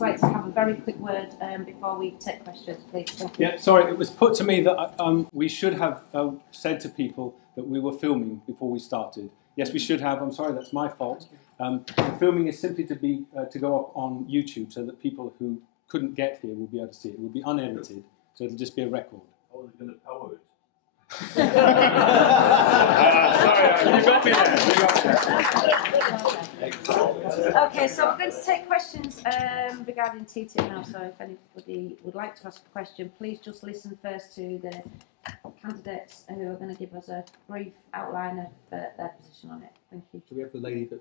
just like to have a very quick word before we take questions, please. Yeah, sorry, it was put to me that we should have said to people that we were filming before we started. Yes, we should have. I'm sorry, that's my fault. The filming is simply to go up on YouTube so that people who couldn't get here will be able to see it. It will be unedited, so it'll just be a record. Oh, they're going to power it. Sorry, you got me there. You got me there. Okay, so we're going to take questions regarding TTIP now. So if anybody would like to ask a question, please just listen first to the candidates who are going to give us a brief outline of their position on it. Thank you. Do we have the lady that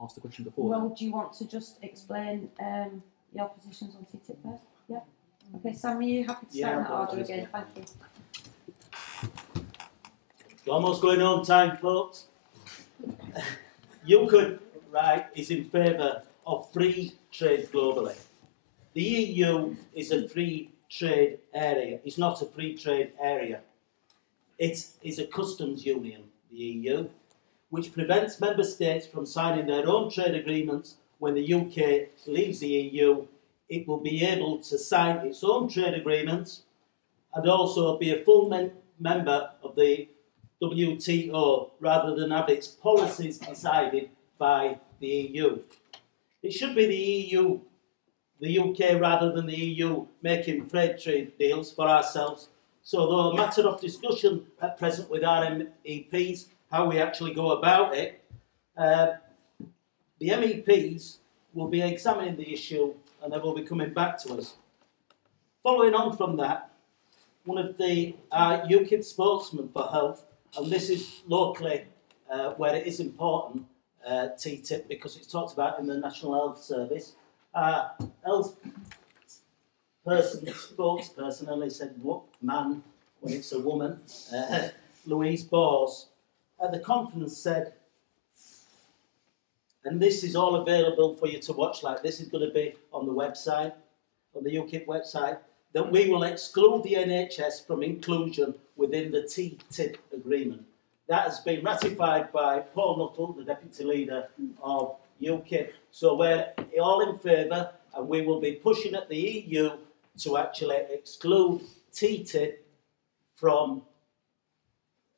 asked the question before? Well, do you want to just explain your positions on TTIP first? Yeah. Okay, Sam, are you happy to start in that order again? Thank you. We're almost going home time, folks. UKIP, right, is in favour of free trade globally. The EU is a free trade area. It's not a free trade area. It is a customs union, the EU, which prevents member states from signing their own trade agreements. When the UK leaves the EU, it will be able to sign its own trade agreements and also be a full member of the WTO rather than have its policies decided by the EU. It should be the EU, the UK rather than the EU making free trade deals for ourselves. So though a matter of discussion at present with our MEPs, how we actually go about it, the MEPs will be examining the issue and they will be coming back to us. Following on from that, one of the UKIP spokesmen for health, and this is locally where it is important, TTIP, because it's talked about in the National Health Service. Health spokesperson, and they said, what man, when it's a woman, Louise Bors, at the conference said, and this is all available for you to watch, like this is going to be on the website, on the UKIP website, that we will exclude the NHS from inclusion within the TTIP agreement. That has been ratified by Paul Nuttall, the Deputy Leader of UKIP. So we're all in favour, and we will be pushing at the EU to actually exclude TTIP from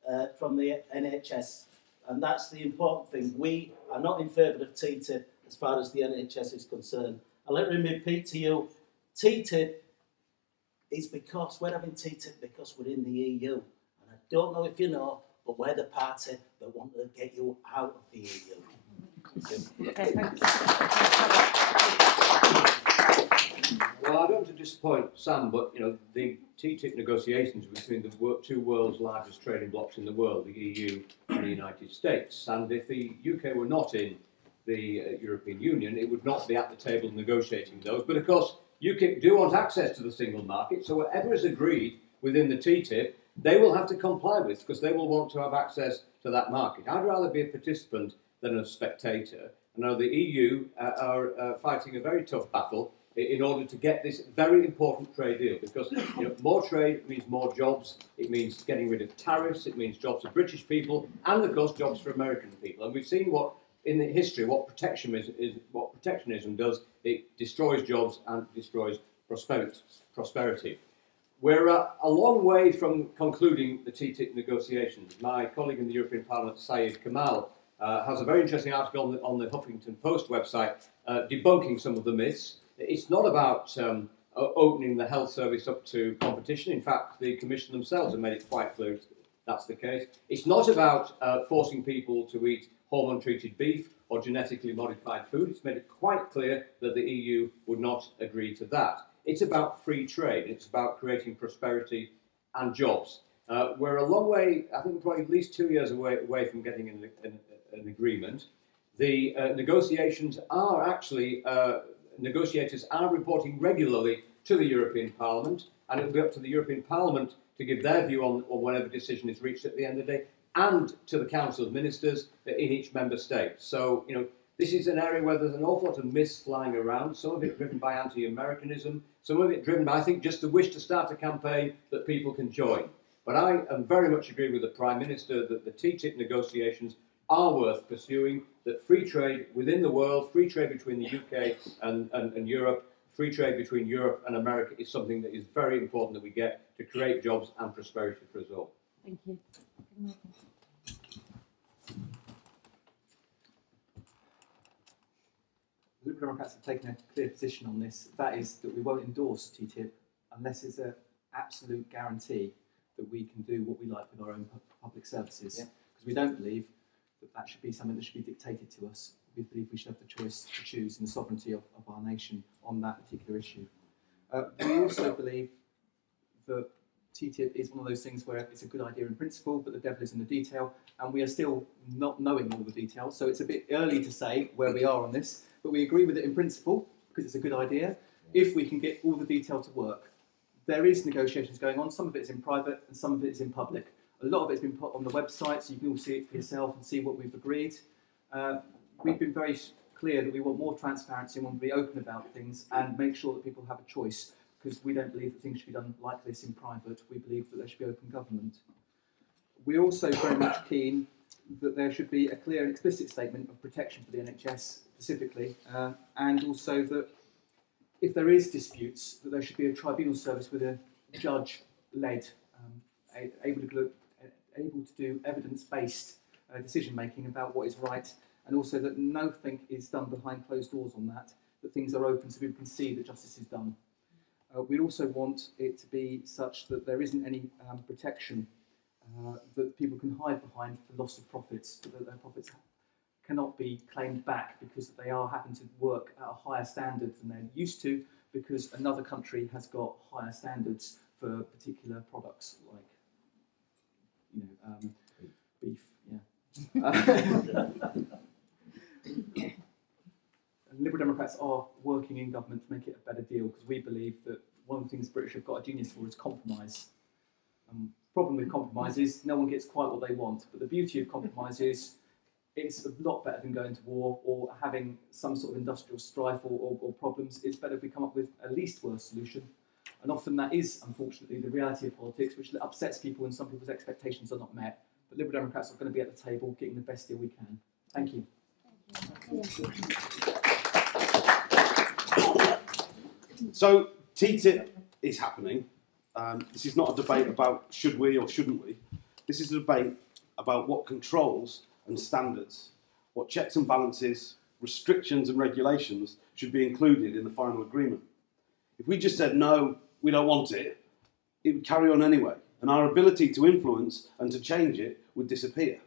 the NHS. And that's the important thing. We are not in favour of TTIP as far as the NHS is concerned. And let me repeat to you, TTIP is because we're having TTIP because we're in the EU. And I don't know if you know, but we're the party that want to get you out of the EU. Okay, thanks. Well, I don't want to disappoint Sam, but you know the TTIP negotiations between the two world's largest trading blocs in the world, the EU and the United States. And if the UK were not in the European Union, it would not be at the table negotiating those. But of course, UKIP do want access to the single market, so whatever is agreed within the TTIP, they will have to comply with, because they will want to have access to that market. I'd rather be a participant than a spectator. I know the EU are fighting a very tough battle in order to get this very important trade deal, because you know, more trade means more jobs, it means getting rid of tariffs, it means jobs for British people, and of course jobs for American people. And we've seen what, in the history, what protectionism does. It destroys jobs and destroys prosperity. We're a long way from concluding the TTIP negotiations. My colleague in the European Parliament, Syed Kamal, has a very interesting article on the Huffington Post website debunking some of the myths. It's not about opening the health service up to competition. In fact, the Commission themselves have made it quite clear that's the case. It's not about forcing people to eat hormone-treated beef or genetically modified food. It's made it quite clear that the EU would not agree to that. It's about free trade. It's about creating prosperity and jobs. We're a long way, I think probably at least 2 years away from getting an agreement. The negotiations are actually, negotiators are reporting regularly to the European Parliament, and it will be up to the European Parliament to give their view on whatever decision is reached at the end of the day, and to the Council of Ministers in each member state. So, you know, this is an area where there's an awful lot of myths flying around, some of it driven by anti-Americanism, some of it driven by, I think, just the wish to start a campaign that people can join. But I am very much agree with the Prime Minister that the TTIP negotiations are worth pursuing, that free trade within the world, free trade between the UK and Europe, free trade between Europe and America is something that is very important that we get to create jobs and prosperity for us all. Thank you. The Liberal Democrats have taken a clear position on this. That is that we won't endorse TTIP unless it's an absolute guarantee that we can do what we like with our own public services. Because we don't believe that that should be something that should be dictated to us. We believe we should have the choice to choose in the sovereignty of our nation on that particular issue. We also believe that TTIP is one of those things where it's a good idea in principle, but the devil is in the detail, and we are still not knowing all the details, so it's a bit early to say where we are on this, but we agree with it in principle, because it's a good idea, if we can get all the detail to work. There is negotiations going on, some of it is in private, and some of it is in public. A lot of it has been put on the website, so you can all see it for yourself and see what we've agreed. We've been very clear that we want more transparency and want to be open about things and make sure that people have a choice, because we don't believe that things should be done like this in private. We believe that there should be open government. We're also very much keen that there should be a clear and explicit statement of protection for the NHS specifically, and also that if there is disputes, that there should be a tribunal service with a judge-led, able to do evidence-based decision-making about what is right, and also that nothing is done behind closed doors on that, that things are open so people can see that justice is done. We also want it to be such that there isn't any protection that people can hide behind for loss of profits, so that their profits cannot be claimed back because they are having to work at a higher standard than they're used to, because another country has got higher standards for particular products like, you know, beef. Yeah. And Liberal Democrats are working in government to make it a better deal, because we believe that one of the things the British have got a genius for is compromise. The problem with compromise is no one gets quite what they want, but the beauty of compromise is it's a lot better than going to war or having some sort of industrial strife or problems. It's better if we come up with a least worst solution. And often that is, unfortunately, the reality of politics, which upsets people when some people's expectations are not met. But Liberal Democrats are going to be at the table getting the best deal we can. Thank you. So TTIP is happening. This is not a debate about should we or shouldn't we. This is a debate about what controls and standards, what checks and balances, restrictions and regulations should be included in the final agreement. If we just said no, we don't want it, it would carry on anyway, and our ability to influence and to change it would disappear.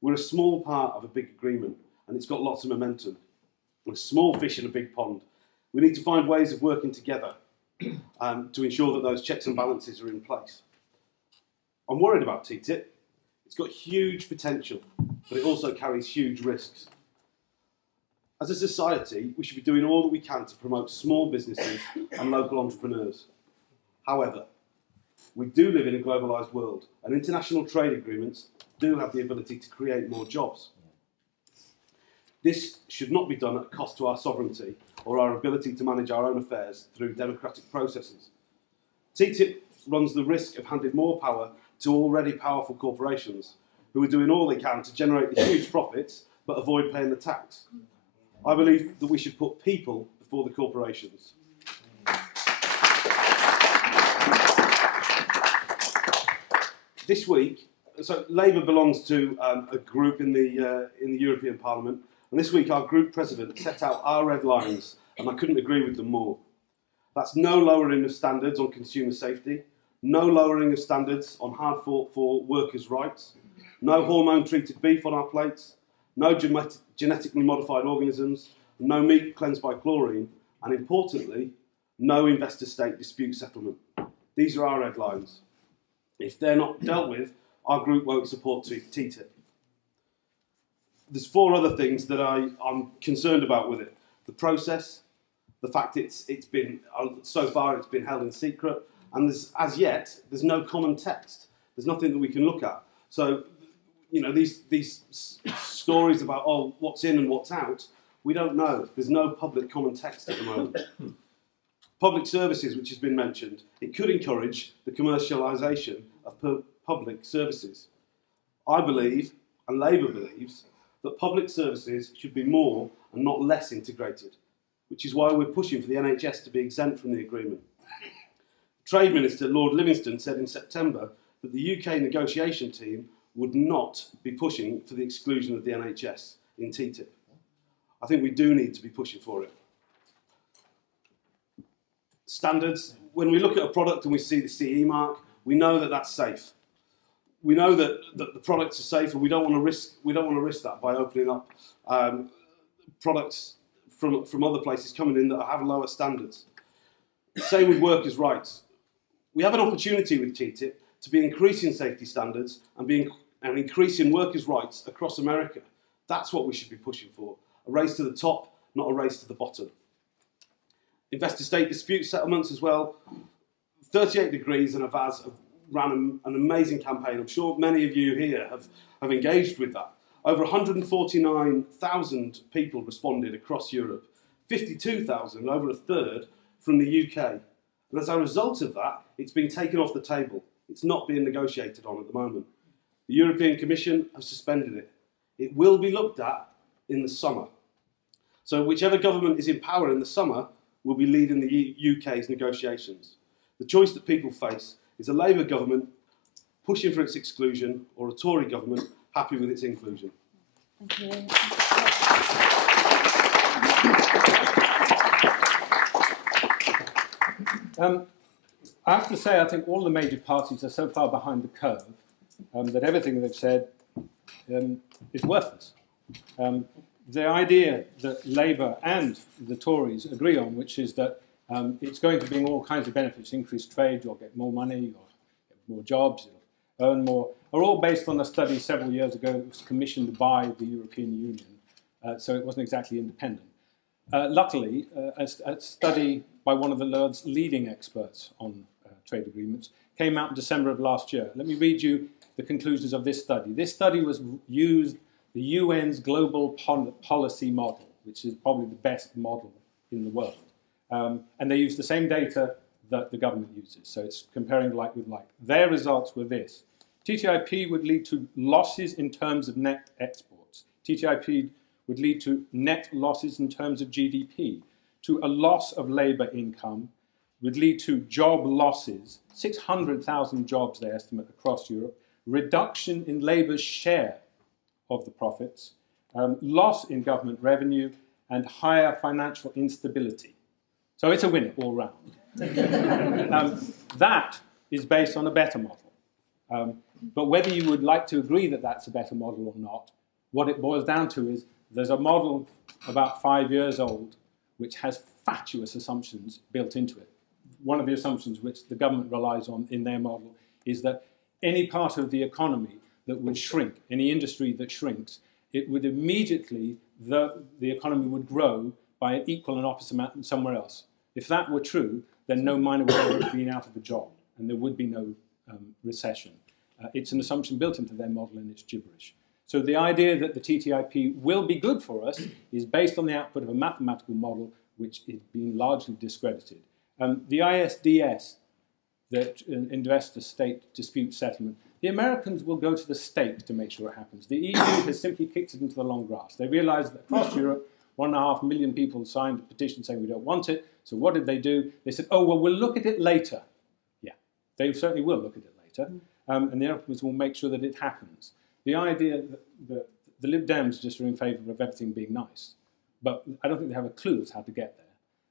We're a small part of a big agreement, and it's got lots of momentum. We're small fish in a big pond. We need to find ways of working together to ensure that those checks and balances are in place. I'm worried about TTIP. It's got huge potential, but it also carries huge risks. As a society, we should be doing all that we can to promote small businesses and local entrepreneurs. However, we do live in a globalised world, and international trade agreements do have the ability to create more jobs. This should not be done at a cost to our sovereignty or our ability to manage our own affairs through democratic processes. TTIP runs the risk of handing more power to already powerful corporations who are doing all they can to generate the huge profits but avoid paying the tax. I believe that we should put people before the corporations. This week, so Labour belongs to a group in the European Parliament, and this week our group president set out our red lines, and I couldn't agree with them more. That's no lowering of standards on consumer safety, no lowering of standards on hard fought for workers' rights, no hormone-treated beef on our plates, no genetically modified organisms, no meat cleansed by chlorine, and importantly, no investor-state dispute settlement. These are our red lines. If they're not dealt with, our group won't support TTIP. There's 4 other things that I'm concerned about with it. The process, the fact it's been, so far it's been held in secret, and as yet, there's no common text. There's nothing that we can look at. So, you know, these stories about, oh, what's in and what's out, we don't know. There's no public common text at the moment. Public services, which has been mentioned, it could encourage the commercialisation of public services. I believe, and Labour believes that public services should be more and not less integrated, which is why we're pushing for the NHS to be exempt from the agreement. Trade Minister Lord Livingston said in September that the UK negotiation team would not be pushing for the exclusion of the NHS in TTIP. I think we do need to be pushing for it. Standards. When we look at a product and we see the CE mark, we know that that's safe. We know that the products are safe, and we don't want to risk that by opening up products from other places coming in that have lower standards. Same with workers' rights. We have an opportunity with TTIP to be increasing safety standards and increasing workers' rights across America. That's what we should be pushing for. A race to the top, not a race to the bottom. Investor-state dispute settlements as well. 38 Degrees and Avaz have ran an amazing campaign. I'm sure many of you here have engaged with that. Over 149,000 people responded across Europe. 52,000, over a third, from the UK. And as a result of that, it's been taken off the table. It's not being negotiated on at the moment. The European Commission have suspended it. It will be looked at in the summer. So whichever government is in power in the summer will be leading the UK's negotiations. The choice that people face is a Labour government pushing for its exclusion or a Tory government happy with its inclusion. Thank you. I have to say, I think all the major parties are so far behind the curve that everything they've said is worthless. The idea that Labour and the Tories agree on, which is that it's going to bring all kinds of benefits, increased trade, you'll get more money, you'll get more jobs, you'll earn more, are all based on a study several years ago that was commissioned by the European Union, so it wasn't exactly independent. Luckily, a study by one of the world's leading experts on trade agreements came out in December of last year. Let me read you the conclusions of this study. This study used the UN's global policy model, which is probably the best model in the world. And they use the same data that the government uses, so it's comparing like with like. Their results were this. TTIP would lead to losses in terms of net exports. TTIP would lead to net losses in terms of GDP, to a loss of labour income, would lead to job losses, 600,000 jobs they estimate across Europe, reduction in Labour's share of the profits, loss in government revenue, and higher financial instability. So it's a winner all round. That is based on a better model. But whether you would like to agree that that's a better model or not, what it boils down to is there's a model about 5 years old which has fatuous assumptions built into it. One of the assumptions which the government relies on in their model is that any part of the economy that would shrink, any industry that shrinks, it would immediately, the economy would grow by an equal and opposite amount somewhere else. If that were true, then no miner would ever have been out of a job, and there would be no recession. It's an assumption built into their model, and it's gibberish. So the idea that the TTIP will be good for us is based on the output of a mathematical model which is being largely discredited. The ISDS, the investor-state dispute settlement, the Americans will go to the stake to make sure it happens. The EU has simply kicked it into the long grass. They realised that across Europe, 1.5 million people signed a petition saying we don't want it. So what did they do? They said, oh, well, we'll look at it later. Yeah, they certainly will look at it later. And the Americans will make sure that it happens. The idea that the Lib Dems just are in favour of everything being nice. But I don't think they have a clue as how to get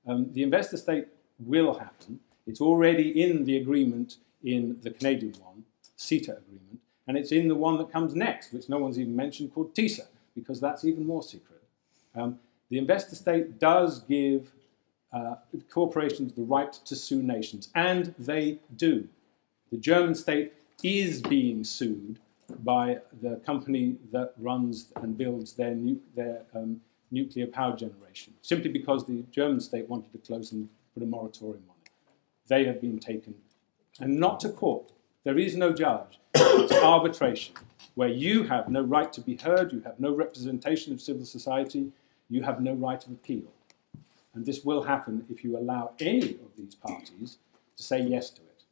there. The investor state will happen. It's already in the agreement in the Canadian one, CETA agreement, and it's in the one that comes next, which no one's even mentioned, called TISA, because that's even more secret. The investor state does give corporations the right to sue nations, and they do. The German state is being sued by the company that runs and builds their nuclear power generation, simply because the German state wanted to close and put a moratorium on it. They have been taken, and not to court. There is no judge. It's arbitration, where you have no right to be heard, you have no representation of civil society, you have no right of appeal. And this will happen if you allow any of these parties to say yes to it.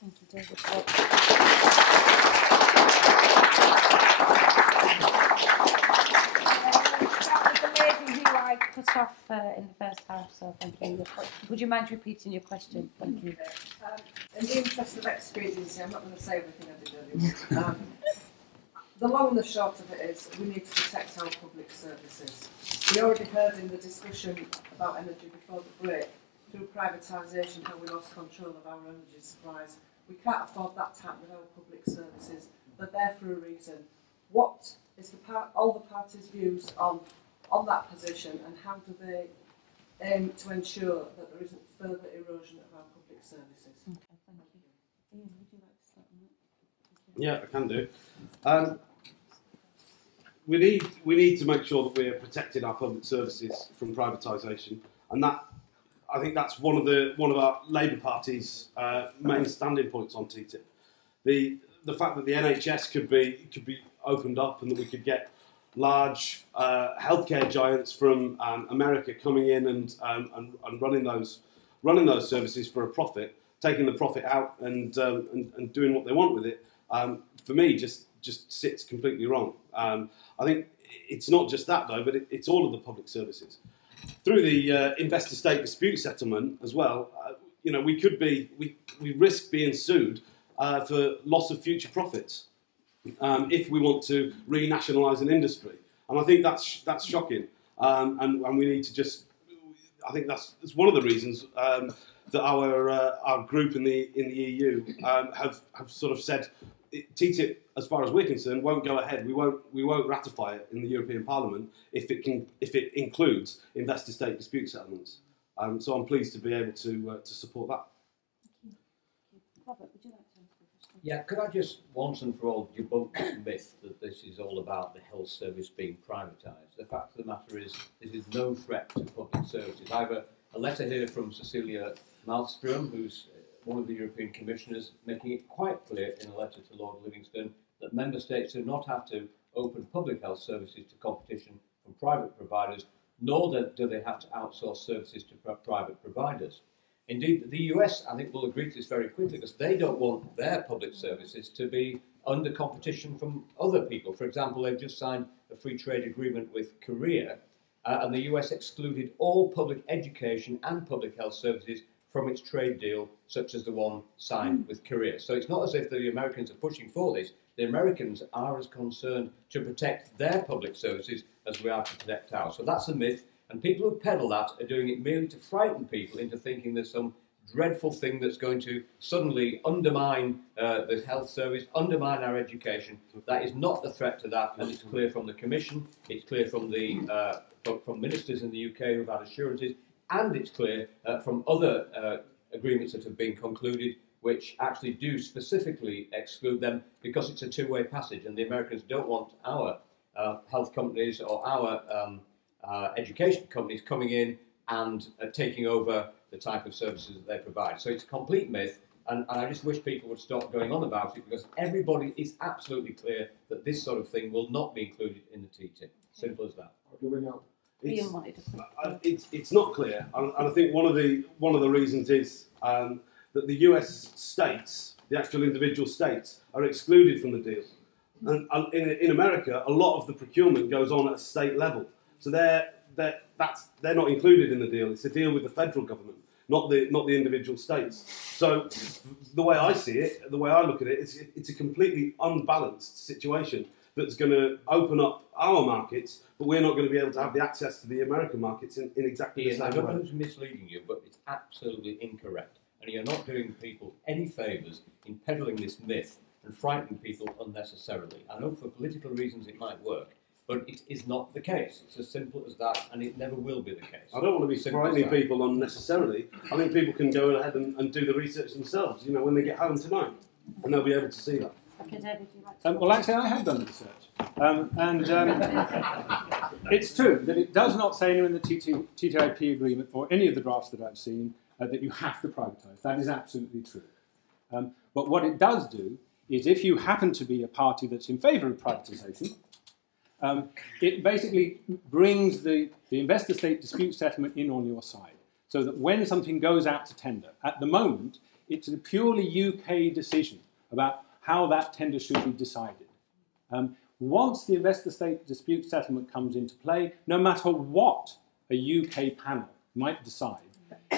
Thank you, David. off in the first half, so thank you. Would you mind repeating your question? Thank you. In the interest of expediency, I'm not going to say everything I did earlier. The long and the short of it is we need to protect our public services. We already heard in the discussion about energy before the break, through privatisation, how we lost control of our energy supplies. We can't afford that to happen with our public services. They're there for a reason. What is all the parties' views on that position, and how do they aim to ensure that there isn't further erosion of our public services? Okay, thank you. Ian, would you like to start on that? Yeah, I can do. We need to make sure that we're protecting our public services from privatisation, and that I think that's one of our Labour Party's main standing points on TTIP. The fact that the NHS could be opened up, and that we could get large healthcare giants from America coming in and running those services for a profit, taking the profit out and doing what they want with it. For me, just sits completely wrong. I think it's not just that though, but it's all of the public services. Through the investor-state dispute settlement as well, we risk being sued for loss of future profits if we want to renationalise an industry, and I think that's shocking. And we need to just. I think that's one of the reasons that our group in the EU have sort of said TTIP, as far as we're concerned, won't go ahead. We won't ratify it in the European Parliament if it includes investor-state dispute settlements. So I'm pleased to be able to support that. Robert, would you like to answer the question? Yeah, could I just once and for all debunk this myth that this is all about the health service being privatised? The fact of the matter is this is no threat to public services. I have a letter here from Cecilia Malmström, who's one of the European Commissioners, making it quite clear in a letter to Lord Livingston that member states do not have to open public health services to competition from private providers, nor do they have to outsource services to private providers. Indeed, the US, I think, will agree to this very quickly, because they don't want their public services to be under competition from other people. For example, they've just signed a free trade agreement with Korea, and the US excluded all public education and public health services from its trade deal, such as the one signed with Korea. So it's not as if the Americans are pushing for this. The Americans are as concerned to protect their public services as we are to protect ours. So that's a myth, and people who peddle that are doing it merely to frighten people into thinking there's some dreadful thing that's going to suddenly undermine the health service, undermine our education. That is not a threat to that, and it's clear from the Commission, it's clear from the from ministers in the UK who've had assurances, and it's clear from other agreements that have been concluded which actually do specifically exclude them, because it's a two-way passage, and the Americans don't want our health companies or our education companies coming in and taking over the type of services that they provide. So it's a complete myth, and I just wish people would stop going on about it, because everybody is absolutely clear that this sort of thing will not be included in the TTIP. Simple as that. It's not clear, and I think one of the reasons is that the US states, the actual individual states, are excluded from the deal. And in America, a lot of the procurement goes on at a state level, so they're not included in the deal. It's a deal with the federal government, not the individual states. So the way I see it, the way I look at it, it's a completely unbalanced situation that's going to open up our markets, but we're not going to be able to have the access to the American markets in exactly the same way. I don't know who's misleading you, but it's absolutely incorrect. And you're not doing people any favours in peddling this myth and frightening people unnecessarily. I know for political reasons it might work, but it is not the case. It's as simple as that, and it never will be the case. I don't want to be frightening people unnecessarily. I think people can go ahead and do the research themselves, when they get home tonight, and they'll be able to see that. Okay, David, you like to Well, actually, I have done the research. It's true that it does not say anywhere in the TTIP agreement, or any of the drafts that I've seen, that you have to privatise. That is absolutely true. But what it does do is, if you happen to be a party that's in favour of privatisation, it basically brings the investor-state dispute settlement in on your side, so that when something goes out to tender, at the moment, it's a purely UK decision about how that tender should be decided. Once the investor-state dispute settlement comes into play, no matter what a UK panel might decide,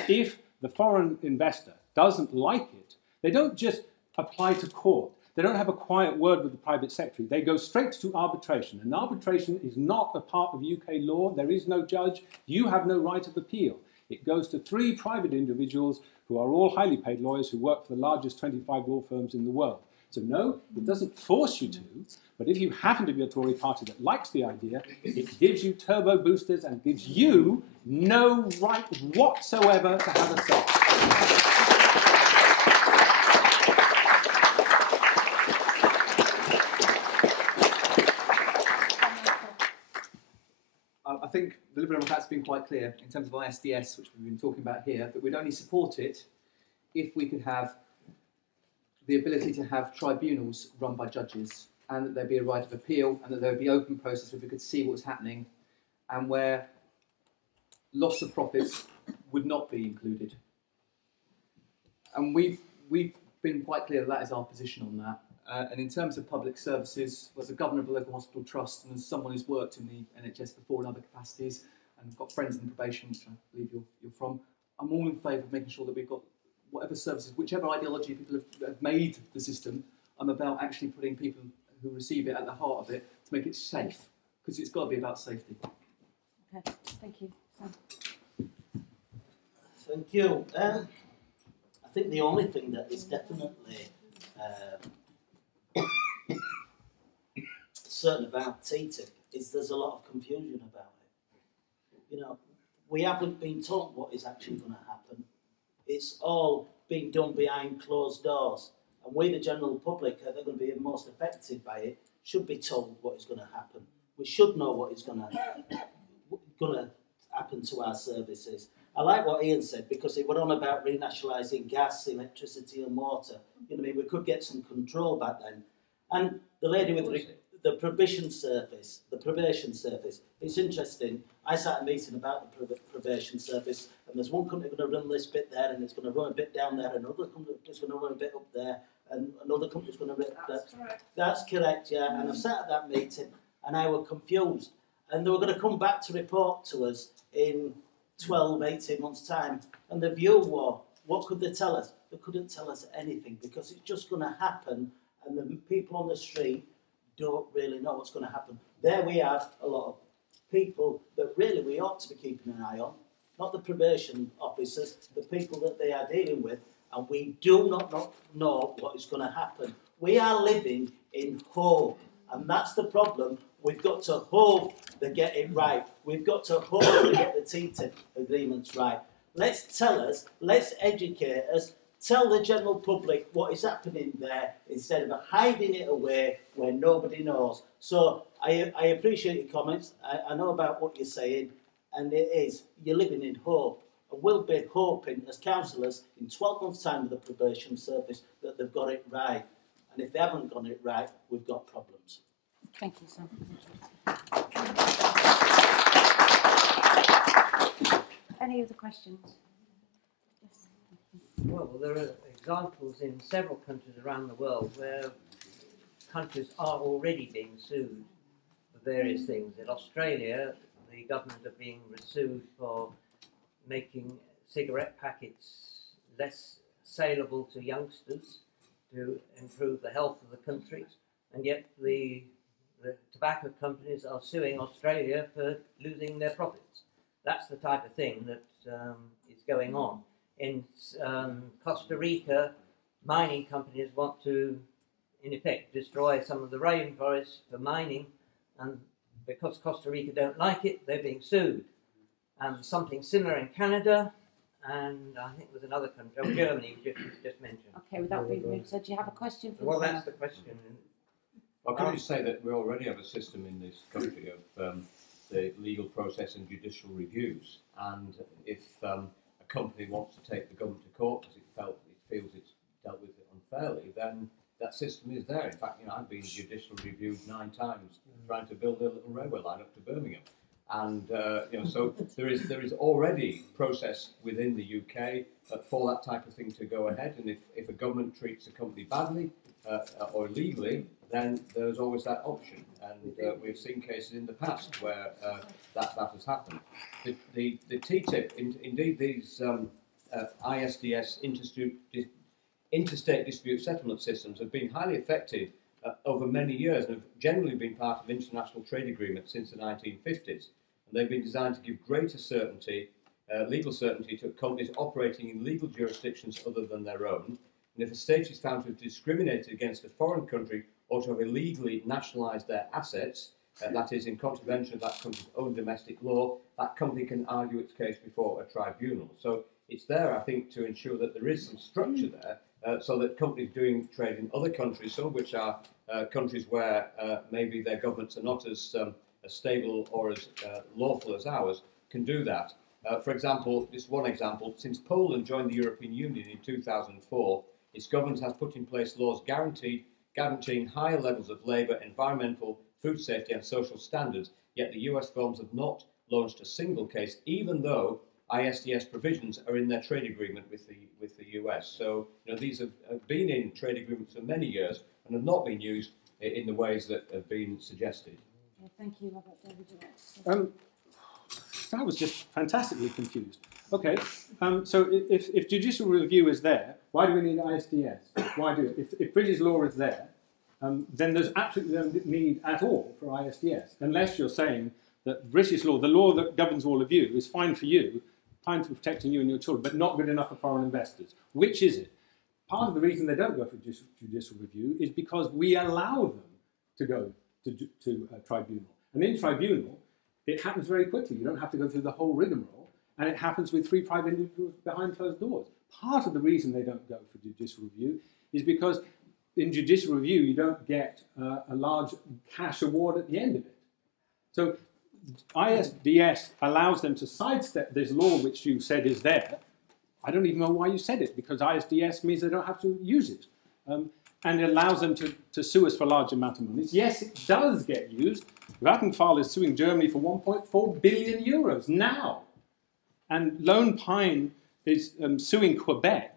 if the foreign investor doesn't like it, they don't just apply to court. They don't have a quiet word with the private secretary. They go straight to arbitration. And arbitration is not a part of UK law. There is no judge. You have no right of appeal. It goes to 3 private individuals who are all highly paid lawyers who work for the largest 25 law firms in the world. So no, it doesn't force you to, but if you happen to be a Tory party that likes the idea, it gives you turbo boosters and gives you no right whatsoever to have a say. I think the Liberal Democrats have been quite clear in terms of ISDS, which we've been talking about here, that we'd only support it if we could have the ability to have tribunals run by judges, and that there'd be a right of appeal, and that there would be open process where we could see what was happening, and where loss of profits would not be included. And we've been quite clear that that is our position on that. And in terms of public services, as a governor of a local hospital trust and as someone who's worked in the NHS before in other capacities and got friends in probation, which I believe you're from, I'm all in favour of making sure that we've got whatever services, whichever ideology people have made the system, I'm about actually putting people who receive it at the heart of it to make it safe, because it's got to be about safety. Okay, thank you. Sam. Thank you. I think the only thing that is definitely certain about TTIP is there's a lot of confusion about it. You know, we haven't been told what is actually going to happen. It's all being done behind closed doors. And we, the general public, that are going to be most affected by it, should be told what is going to happen. We should know what is going to happen to our services. I like what Ian said, because it went on about renationalising gas, electricity and water. You know what I mean? We could get some control back then. And the lady with the probation service, it's interesting. I sat at a meeting about the probation service, and there's one company going to run this bit there, and it's going to run a bit down there, and another company is going to run a bit up there, and another company is going to run That's correct. That's correct, yeah. And I sat at that meeting, and I was confused. And they were going to come back to report to us in 12, 18 months' time. And the view was, what could they tell us? They couldn't tell us anything, because it's just going to happen, and the people on the street don't really know what's going to happen. There we have a lot of people that really we ought to be keeping an eye on, not the probation officers, the people that they are dealing with, and we do not know what is going to happen. We are living in hope, and that's the problem. We've got to hope they get it right. We've got to hope they get the TTIP agreements right. Let's tell us, let's educate us, tell the general public what is happening there instead of hiding it away where nobody knows. So I appreciate your comments. I know about what you're saying, and it is, you're living in hope. And we'll be hoping as councillors in 12 months' time with the probation service that they've got it right. And if they haven't got it right, we've got problems. Thank you, Sam. Any other questions? Yes. Well, there are examples in several countries around the world where countries are already being sued for various things. In Australia, the government are being sued for making cigarette packets less saleable to youngsters to improve the health of the country, and yet the tobacco companies are suing Australia for losing their profits. That's the type of thing that is going on. In Costa Rica, mining companies want to, in effect, destroy some of the rainforests for mining, and because Costa Rica don't like it, they're being sued. And something similar in Canada, and I think there's another country, Germany, just mentioned. Okay, without being rude, so do you have a question for Well, the that's the question. Well, can I just say that we already have a system in this country of the legal process and judicial reviews, and if a company wants to take the government to court because it feels it's dealt with it unfairly, then that system is there. In fact, you know, I've been judicial reviewed 9 times trying to build a little railway line up to Birmingham, and you know, so there is already process within the UK for that type of thing to go ahead. And if a government treats a company badly or illegally, then there's always that option. And we've have seen cases in the past where that has happened. The TTIP, indeed these ISDS interstate dispute settlement systems have been highly effective over many years and have generally been part of international trade agreements since the 1950s. And they've been designed to give greater certainty, legal certainty to companies operating in legal jurisdictions other than their own. And if a state is found to have discriminated against a foreign country or to have illegally nationalised their assets, that is in contravention of that country's own domestic law, that company can argue its case before a tribunal. So it's there, I think, to ensure that there is some structure there so that companies doing trade in other countries, some of which are countries where maybe their governments are not as stable or as lawful as ours, can do that. For example, just one example, since Poland joined the European Union in 2004, its government has put in place laws guaranteeing higher levels of labour, environmental, food safety and social standards, yet the US firms have not launched a single case, even though ISDS provisions are in their trade agreement with the US. So, these have been in trade agreements for many years and have not been used in the ways that have been suggested. Yeah, thank you, Robert. David, you want to say? I was just fantastically confused. Okay, so if judicial review is there, why do we need ISDS? Why do it? If British law is there, then there's absolutely no need at all for ISDS, unless you're saying that British law, the law that governs all of you, is fine for you, fine for protecting you and your children, but not good enough for foreign investors. Which is it? Part of the reason they don't go for judicial review is because we allow them to go to a tribunal. And in tribunal, it happens very quickly. You don't have to go through the whole rigmarole, and it happens with 3 private individuals behind closed doors. Part of the reason they don't go for judicial review is because in judicial review, you don't get a large cash award at the end of it. So ISDS allows them to sidestep this law which you said is there. I don't even know why you said it, because ISDS means they don't have to use it. And it allows them to sue us for a large amount of money. Yes, it does get used. Vattenfall is suing Germany for 1.4 billion euros now. And Lone Pine is suing Quebec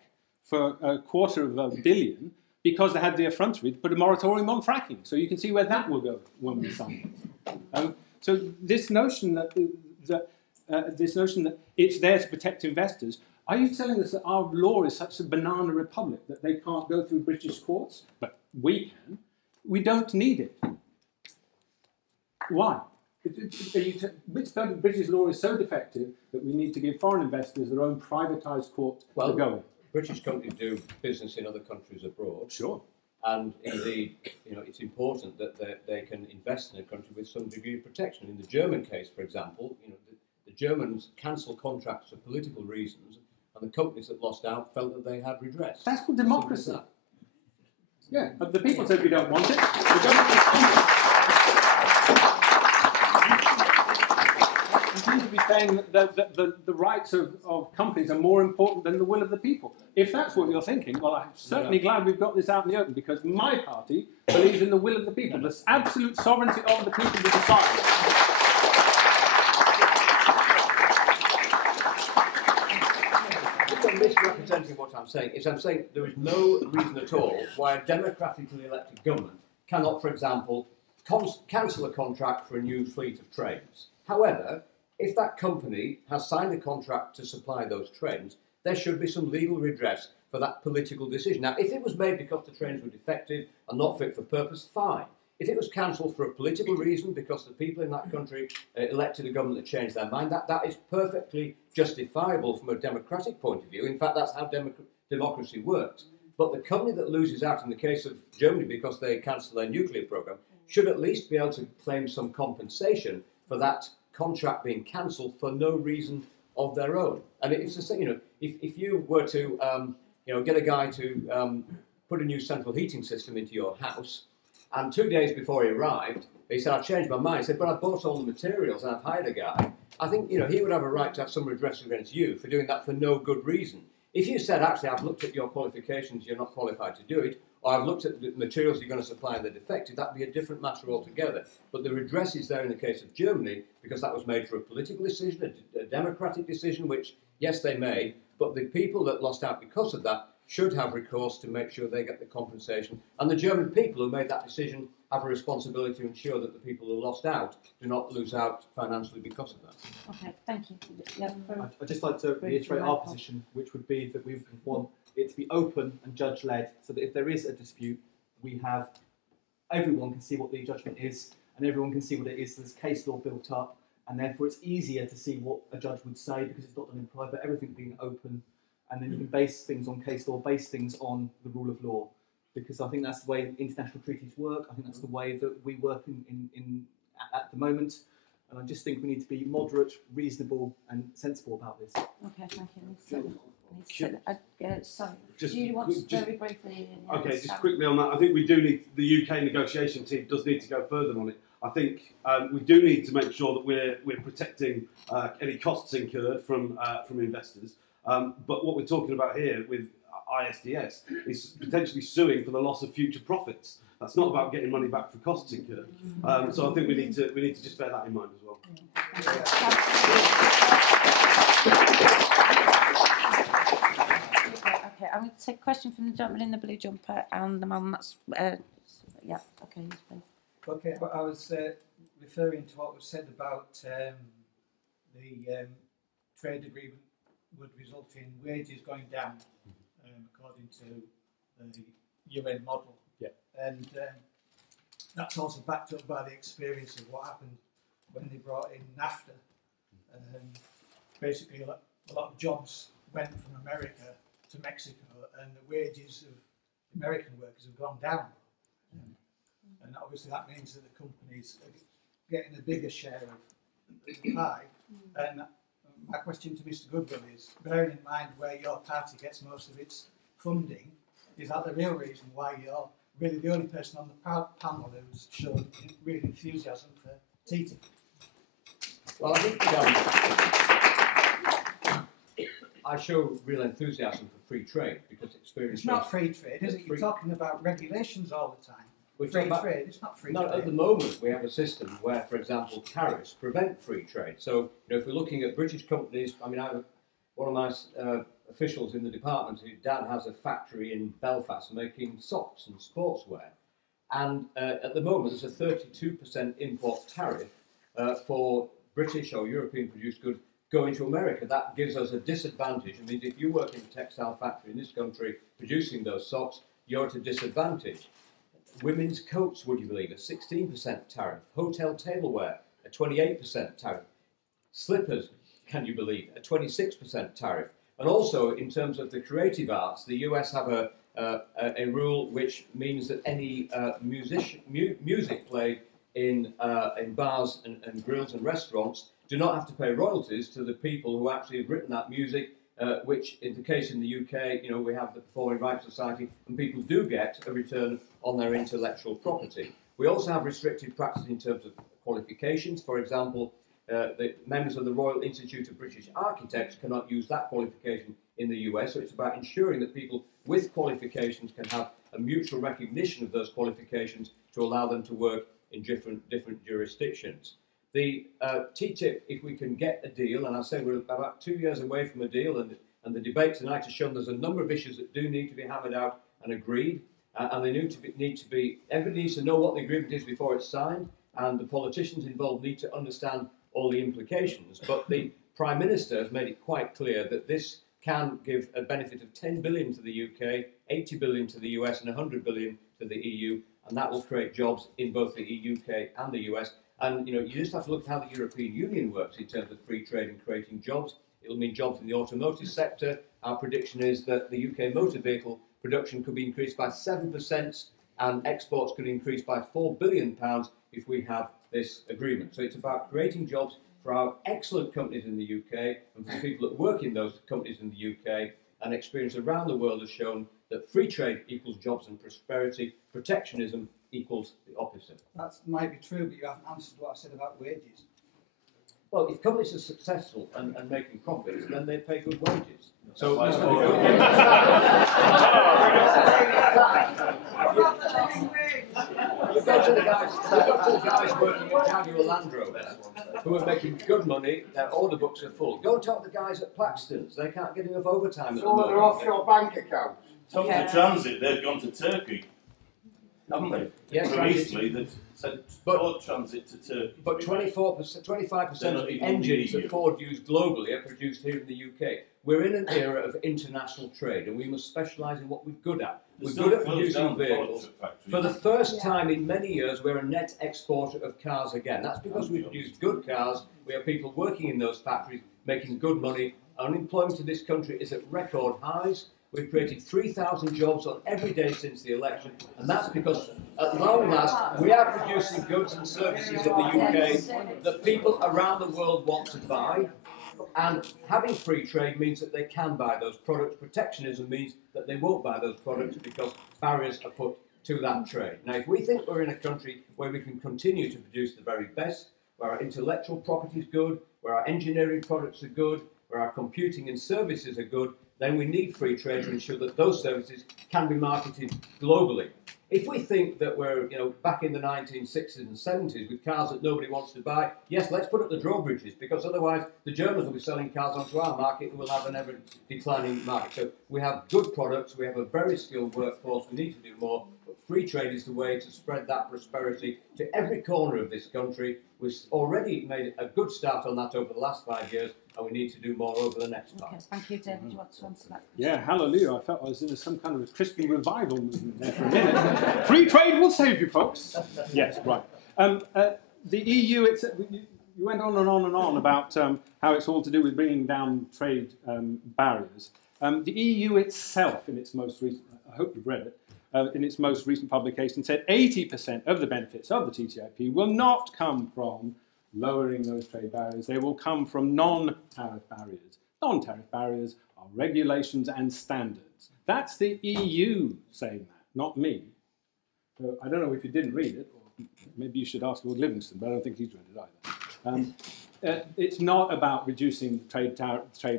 for $250 million because they had the effrontery to put a moratorium on fracking. So you can see where that will go when we sign it. So this notion that it's there to protect investors, are you telling us that our law is such a banana republic that they can't go through British courts? But we can. We don't need it. Why? Which part of British law is so defective that we need to give foreign investors their own privatised court to go in? British companies do business in other countries abroad. Sure. And indeed, it's important that they can invest in a country with some degree of protection. In the German case, for example, the Germans cancelled contracts for political reasons, and the companies that lost out felt that they had redress. That's called democracy. Yeah, but the people said we don't want it. The government responded. You seem to be saying that the rights of companies are more important than the will of the people. If that's what you're thinking, well, I'm certainly glad we've got this out in the open, because my party believes in the will of the people, the absolute sovereignty of the people to decide. I'm misrepresenting what I'm saying. I'm saying there is no reason at all why a democratically elected government cannot, for example, cancel a contract for a new fleet of trains. However, if that company has signed a contract to supply those trains, there should be some legal redress for that political decision. Now, if it was made because the trains were defective and not fit for purpose, fine. If it was cancelled for a political reason because the people in that country elected a government that changed their mind, that is perfectly justifiable from a democratic point of view. In fact, that's how democracy works. But the company that loses out in the case of Germany because they cancel their nuclear program should at least be able to claim some compensation for that contract being cancelled for no reason of their own. And it's the same, if you were to get a guy to put a new central heating system into your house, and 2 days before he arrived, he said, I've changed my mind. He said, but I bought all the materials and I've hired a guy. I think, he would have a right to have some redress against you for doing that for no good reason. If you said, actually, I've looked at your qualifications, you're not qualified to do it, or I've looked at the materials you're going to supply and they're defective, that'd be a different matter altogether. But the redress is there in the case of Germany because that was made for a political decision, a democratic decision, which, yes, they made, but the people that lost out because of that should have recourse to make sure they get the compensation. And the German people who made that decision have a responsibility to ensure that the people who lost out do not lose out financially because of that. Okay, thank you. Yeah, I'd just like to reiterate our position, which would be that we want it to be open and judge-led, so that if there is a dispute, everyone can see what the judgment is, and everyone can see what it is. There's case law built up, and therefore it's easier to see what a judge would say because it's not done in private. Everything being open, and then you can base things on case law, base things on the rule of law, because I think that's the way international treaties work. I think that's the way that we work at the moment. And I just think we need to be moderate, reasonable, and sensible about this. Okay, thank you. Sorry, Just do you want to just- very briefly? Okay, just quickly on that, I think we do need, the UK negotiation team does need to go further on it. I think we do need to make sure that we're protecting any costs incurred from investors. But what we're talking about here with ISDS is potentially suing for the loss of future profits. That's not about getting money back for costs incurred. So I think we need to just bear that in mind as well. Okay, I'm going to take a question from the gentleman in the blue jumper and the man that's yeah. Okay, he's fine. Okay, but I was referring to what was said about the trade agreement would result in wages going down, according to the UN model. Yeah. And that's also backed up by the experience of what happened when they brought in NAFTA. Basically, a lot of jobs went from America to Mexico, and the wages of American workers have gone down. And obviously that means that the companies are getting a bigger share of the pie. And my question to Mr. Goodwin is, bearing in mind where your party gets most of its funding, is that the real reason why you're really the only person on the panel who's shown real enthusiasm for TTIP? Well, I think I show real enthusiasm for free trade because experience. It's not free trade, is it? You're talking about regulations all the time. Free trade, it's not free trade. At the moment, we have a system where, for example, tariffs prevent free trade. So, if we're looking at British companies, I mean, one of my officials in the department, whose dad has a factory in Belfast making socks and sportswear. And at the moment, there's a 32% import tariff for British or European produced goods going to America. That gives us a disadvantage. I mean, if you work in a textile factory in this country producing those socks, you're at a disadvantage. Women's coats, would you believe, a 16% tariff. Hotel tableware, a 28% tariff. Slippers, can you believe, a 26% tariff. And also, in terms of the creative arts, the US have a rule which means that any music played in bars and grills and restaurants do not have to pay royalties to the people who actually have written that music, which, in the case in the UK, we have the Performing Rights Society, and people do get a return on their intellectual property. We also have restricted practice in terms of qualifications. For example, the members of the Royal Institute of British Architects cannot use that qualification in the US, so it's about ensuring that people with qualifications can have a mutual recognition of those qualifications to allow them to work in different jurisdictions. The TTIP, if we can get a deal, and I say we're about 2 years away from a deal, and the debate tonight has shown there's a number of issues that do need to be hammered out and agreed, and they need to be, everybody needs to know what the agreement is before it's signed, and the politicians involved need to understand all the implications. But the Prime Minister has made it quite clear that this can give a benefit of 10 billion to the UK, 80 billion to the US, and 100 billion to the EU, and that will create jobs in both the UK and the US. And you just have to look at how the European Union works in terms of free trade and creating jobs. It will mean jobs in the automotive sector. Our prediction is that the UK motor vehicle production could be increased by 7%, and exports could increase by £4 billion if we have this agreement. So it's about creating jobs for our excellent companies in the UK and for the people that work in those companies in the UK. And experience around the world has shown that free trade equals jobs and prosperity. Protectionism equals the opposite. That might be true, but you haven't answered what I said about wages. Well, if companies are successful and making profits, then they pay good wages. So, you go to the guys working at Jaguar Land Rover who are making good money, their order books are full. Go talk to the guys at Plaxton's, they can't get enough overtime at the moment. Their offshore bank accounts. Talk to Transit, they've gone to Turkey. haven't they? Yeah, So transit. recently they've sent But- Ford Transit to Turkey. But 24%, 25% They're of not the even in the engines EU. that Ford use globally are produced here in the UK. We're in an era of international trade, and we must specialise in what we're good at. We're good at producing vehicles. For the first time in many years, we're a net exporter of cars again. That's because we produce good cars. We have people working in those factories making good money. Unemployment in this country is at record highs. We've created 3,000 jobs on every day since the election, and that's because, at long last, we are producing goods and services in the UK that people around the world want to buy. And having free trade means that they can buy those products. Protectionism means that they won't buy those products because barriers are put to that trade. Now, if we think we're in a country where we can continue to produce the very best, where our intellectual property is good, where our engineering products are good, where our computing and services are good, then we need free trade to ensure that those services can be marketed globally. If we think that we're, back in the 1960s and 70s with cars that nobody wants to buy, yes, let's put up the drawbridges, because otherwise the Germans will be selling cars onto our market and we'll have an ever declining market. So we have good products, we have a very skilled workforce, we need to do more, but free trade is the way to spread that prosperity to every corner of this country. We've already made a good start on that over the last 5 years, and we need to do more over the next 5. Okay, thank you, David. Do you want to answer that? Yeah, hallelujah. I felt I was in some kind of a Christian revival movement there for a minute. Free trade will save you, folks. Yes, right. The EU, you went on and on and on about how it's all to do with bringing down trade barriers. The EU itself, in its most recent, I hope you've read it, in its most recent publication said 80% of the benefits of the TTIP will not come from lowering those trade barriers. They will come from non-tariff barriers. Non-tariff barriers are regulations and standards. That's the EU saying that, not me. So I don't know if you didn't read it, or maybe you should ask Lord Livingston, but I don't think he's read it either. It's not about reducing trade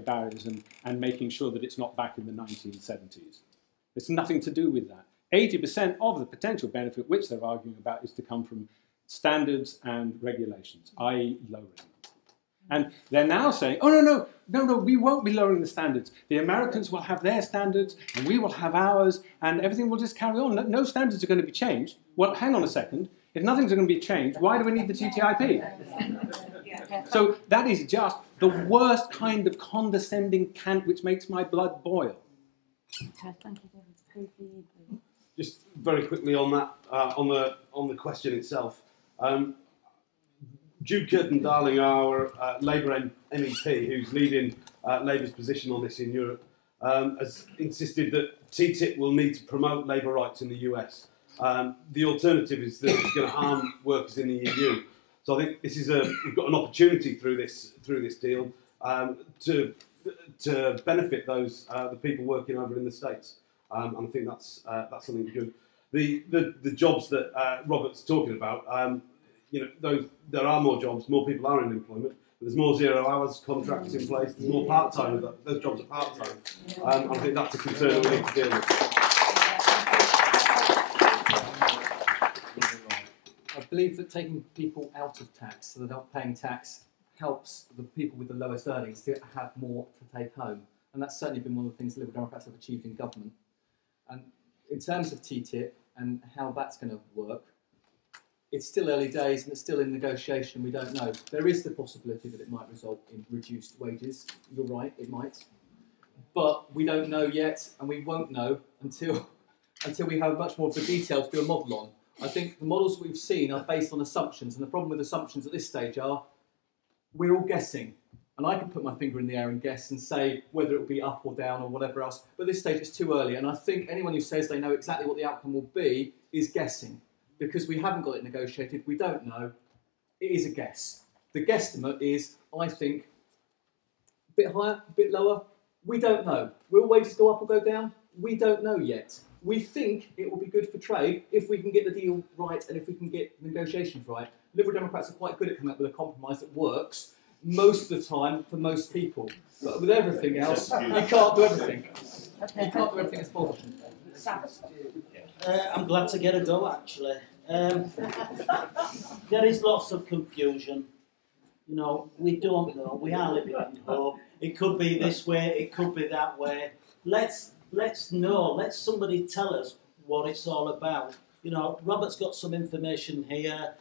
barriers and making sure that it's not back in the 1970s. It's nothing to do with that. 80% of the potential benefit which they're arguing about is to come from standards and regulations, i.e. lowering them. And they're now saying, oh, no, we won't be lowering the standards. The Americans will have their standards and we will have ours and everything will just carry on. No standards are going to be changed. Well, hang on a second. If nothing's going to be changed, why do we need the TTIP? So that is just the worst kind of condescending cant which makes my blood boil. Okay, thank you, David. Just very quickly on that, on the question itself. Jude Curtin-Darling, our Labour MEP, who's leading Labour's position on this in Europe, has insisted that TTIP will need to promote labour rights in the US. The alternative is that it's going to harm workers in the EU. So I think this is we've got an opportunity through this deal to benefit those the people working over in the States. And I think that's something good. The jobs that Robert's talking about, there are more jobs, more people are in employment. There's more 0 hours contracts in place. There's more part-time. Those jobs are part-time. I think that's a concern we need to deal with. I believe that taking people out of tax, so they're not paying tax, helps the people with the lowest earnings to have more to take home. And that's certainly been one of the things the Liberal Democrats have achieved in government. And in terms of TTIP and how that's going to work, it's still early days and it's still in negotiation. We don't know. There is the possibility that it might result in reduced wages. You're right, it might. But we don't know yet, and we won't know until we have much more of the details to do a model on. I think the models we've seen are based on assumptions, and the problem with assumptions at this stage are we're all guessing. And I can put my finger in the air and guess and say whether it will be up or down or whatever else. But at this stage, it's too early. And I think anyone who says they know exactly what the outcome will be is guessing. Because we haven't got it negotiated, we don't know. It is a guess. The guesstimate is, I think, a bit higher, a bit lower. We don't know. Will wages go up or go down? We don't know yet. We think it will be good for trade if we can get the deal right and if we can get negotiations right. Liberal Democrats are quite good at coming up with a compromise that works most of the time for most people. But with everything else, you can't do everything. You can't do everything as possible. I'm glad to get it done, actually. There is lots of confusion. You know, we don't know. We are living in hope. It could be this way. It could be that way. Let's know. Let somebody tell us what it's all about. You know, Robert's got some information here.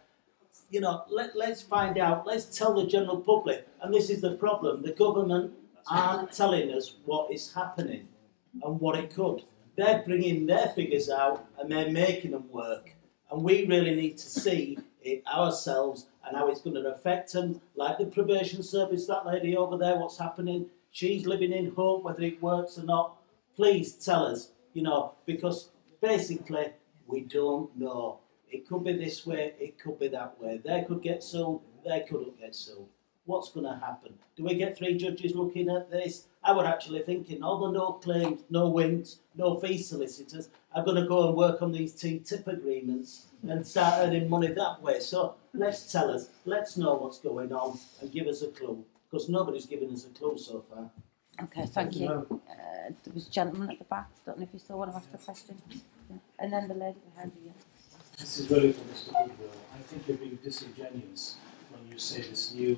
You know, let's find out. Let's tell the general public. And this is the problem. The government aren't telling us what is happening and what it could. They're bringing their figures out and they're making them work. And we really need to see it ourselves and how it's going to affect them. Like the probation service, that lady over there, what's happening? She's living in hope, whether it works or not. Please tell us, you know, because basically we don't know. It could be this way, it could be that way. They could get sued, they couldn't get sued. What's going to happen? Do we get 3 judges looking at this? I was actually thinking all the no claims, no wins, no fee solicitors are going to go and work on these TTIP agreements and start earning money that way. So let's tell us, let's know what's going on and give us a clue, because nobody's given us a clue so far. Okay, thank you. There was a gentleman at the back. Don't know if you still want to ask the question. Yeah. And then the lady behind you. This is really for Mr. Goodwill. I think you're being disingenuous when you say this new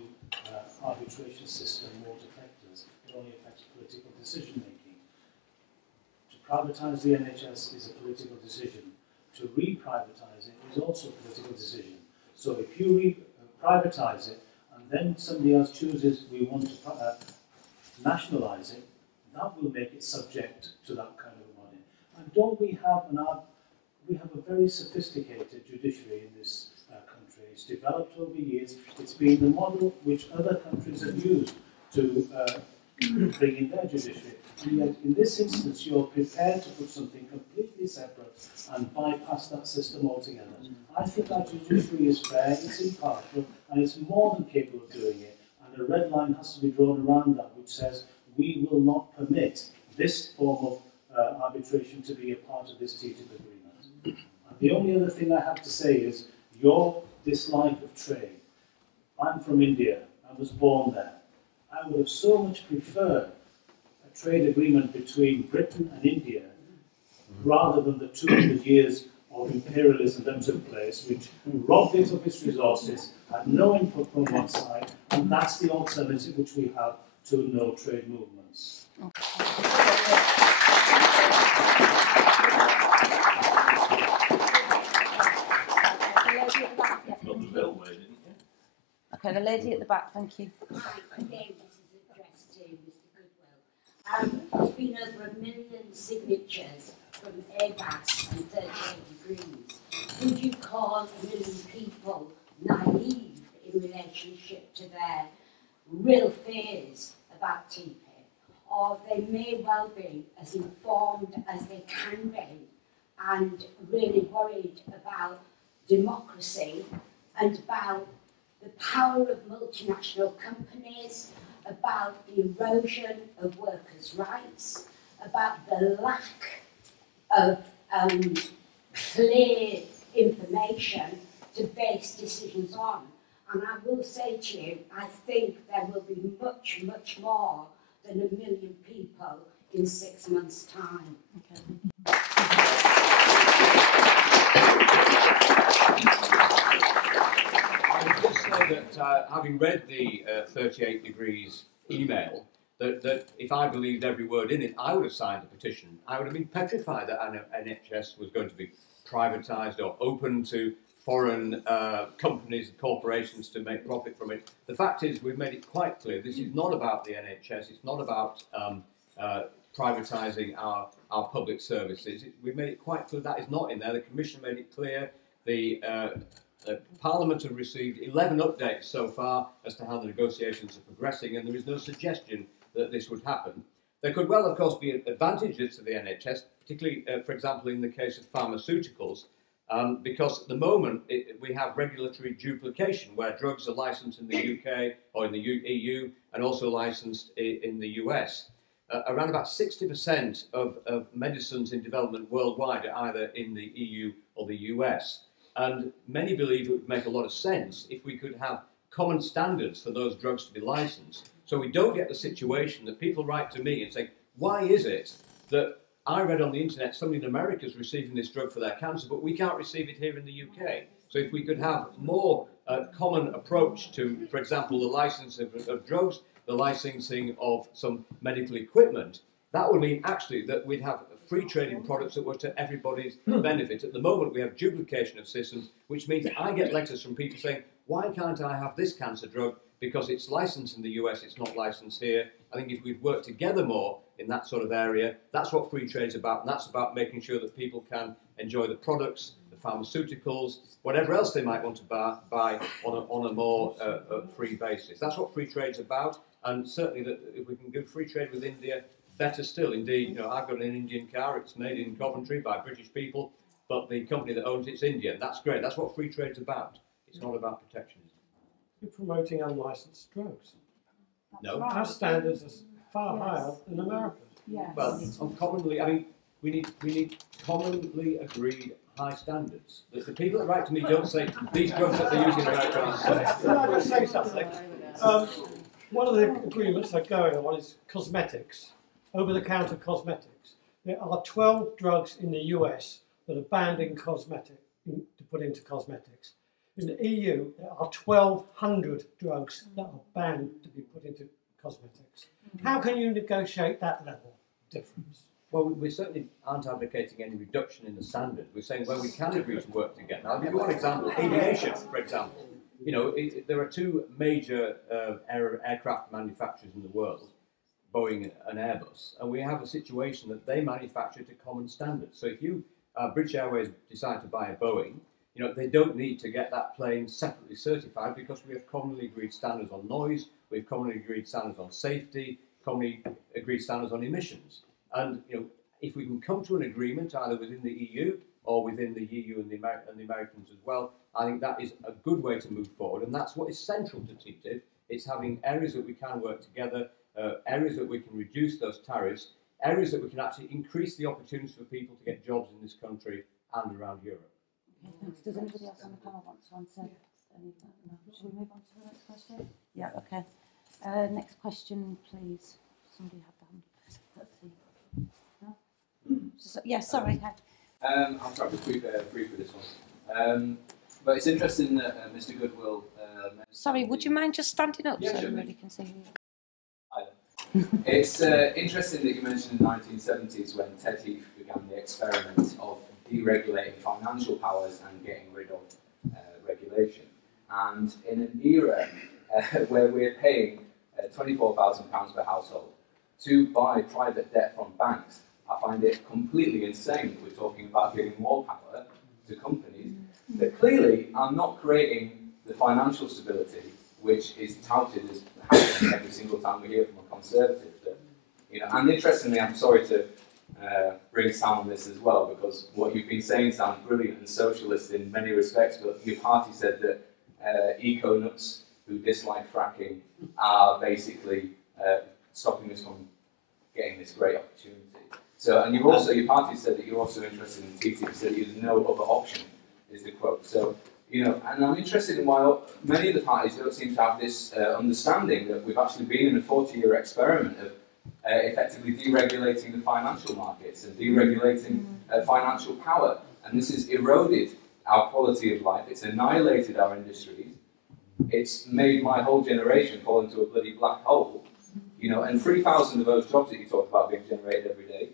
arbitration system won't affect us. It only affects political decision making. To privatise the NHS is a political decision. To re-privatise it is also a political decision. So if you privatise it and then somebody else chooses we want to nationalise it, that will make it subject to that kind of money. And don't we have we have a very sophisticated judiciary in this country. It's developed over years. It's been the model which other countries have used to bring in their judiciary. And yet, in this instance, you're prepared to put something completely separate and bypass that system altogether. I think our judiciary is fair, it's impartial, and it's more than capable of doing it. And a red line has to be drawn around that, which says we will not permit this form of arbitration to be a part of this TTIP agreement. And the only other thing I have to say is your dislike of trade. I'm from India. I was born there. I would have so much preferred a trade agreement between Britain and India rather than the 200 years of imperialism that took place, which robbed it of its resources, had no input from one side, and that's the alternative which we have to no trade movements. Okay, the lady at the back, thank you. Hi, again, this is addressed to Mr. Goodwill. There's been over 1 million signatures from ABAS and 38 degrees. Would you call 1 million people naive in relationship to their real fears about TTIP? Or they may well be as informed as they can be and really worried about democracy and about the power of multinational companies, about the erosion of workers' rights, about the lack of clear information to base decisions on. And I will say to you, I think there will be much, much more than 1 million people in 6 months' time. Okay. I would just say that having read the 38 Degrees email, that if I believed every word in it, I would have signed the petition. I would have been petrified that NHS was going to be privatised or open to foreign companies and corporations to make profit from it. The fact is, we've made it quite clear, this is not about the NHS, it's not about privatising our public services. We've made it quite clear that is not in there. The Commission made it clear. The Parliament have received 11 updates so far as to how the negotiations are progressing, and there is no suggestion that this would happen. There could well, of course, be advantages to the NHS, particularly, for example, in the case of pharmaceuticals, because at the moment we have regulatory duplication where drugs are licensed in the UK or in the EU and also licensed in the US. Around about 60% of medicines in development worldwide are either in the EU or the US. And many believe it would make a lot of sense if we could have common standards for those drugs to be licensed. So we don't get the situation that people write to me and say, why is it that I read on the internet somebody in America is receiving this drug for their cancer, but we can't receive it here in the UK? So if we could have more common approach to, for example, the licensing of drugs, the licensing of some medical equipment, that would mean actually that we'd have free trade in products that were to everybody's benefit. At the moment, we have duplication of systems, which means I get letters from people saying, why can't I have this cancer drug because it's licensed in the US, it's not licensed here. I think if we'd work together more in that sort of area, that's what free trade is about, and that's about making sure that people can enjoy the products, the pharmaceuticals, whatever else they might want to buy on a more free basis. That's what free trade's about, and certainly that if we can do free trade with India, better still. Indeed, you know, I've got an Indian car, it's made in Coventry by British people, but the company that owns it's Indian. That's great, that's what free trade's about. It's not about protectionism. You're promoting unlicensed drugs. No. Our standards are far higher than America. Well, commonly, I mean, we need commonly agreed high standards. The people that write to me don't say these drugs that they use in America are safe. Can I just say something? One of the agreements that are going on is cosmetics, over-the-counter cosmetics. There are 12 drugs in the US that are banned in to put into cosmetics. In the EU, there are 1,200 drugs that are banned to be put into cosmetics. How can you negotiate that level of difference? Well, we certainly aren't advocating any reduction in the standard. We're saying where we can agree to work together. I'll give you one example. Aviation, for example. You know, there are two major aircraft manufacturers in the world, Boeing and Airbus, and we have a situation that they manufacture to common standards. So if you, British Airways, decide to buy a Boeing, you know, they don't need to get that plane separately certified because we have commonly agreed standards on noise, we have commonly agreed standards on safety, commonly agreed standards on emissions. And you know, if we can come to an agreement either within the EU or within the EU and the Americans as well, I think that is a good way to move forward. And that's what is central to TTIP. It's having areas that we can work together, areas that we can reduce those tariffs, areas that we can actually increase the opportunities for people to get jobs in this country and around Europe. Okay, thanks. Does anybody else on the panel want to answer anything? No. Shall we move on to the next question? Yeah, okay. Next question, please. Somebody had the hand. Let's see. No? Yeah, sorry. I'll try to be brief with this one. But it's interesting that Mr. Goodwill... sorry, would you mind just standing up yeah, so sure. everybody can see you? It's interesting that you mentioned the 1970s when Ted Heath began the experiment of deregulating financial powers and getting rid of regulation. And in an era where we're paying £24,000 per household to buy private debt from banks, I find it completely insane that we're talking about giving more power to companies that clearly are not creating the financial stability which is touted as happening every single time we hear from a Conservative. That, you know, and interestingly, I'm sorry to bring Sam on this as well, because what you've been saying sounds brilliant and socialist in many respects, but your party said that eco-nuts who dislike fracking are basically stopping us from getting this great opportunity. So, and your party said that you're also interested in TTIP, you said there's no other option, is the quote. So, you know, and I'm interested in why many of the parties don't seem to have this understanding that we've actually been in a 40-year experiment of effectively deregulating the financial markets and deregulating financial power. And this has eroded our quality of life, it's annihilated our industries, it's made my whole generation fall into a bloody black hole. You know, and 3,000 of those jobs that you talk about being generated every day,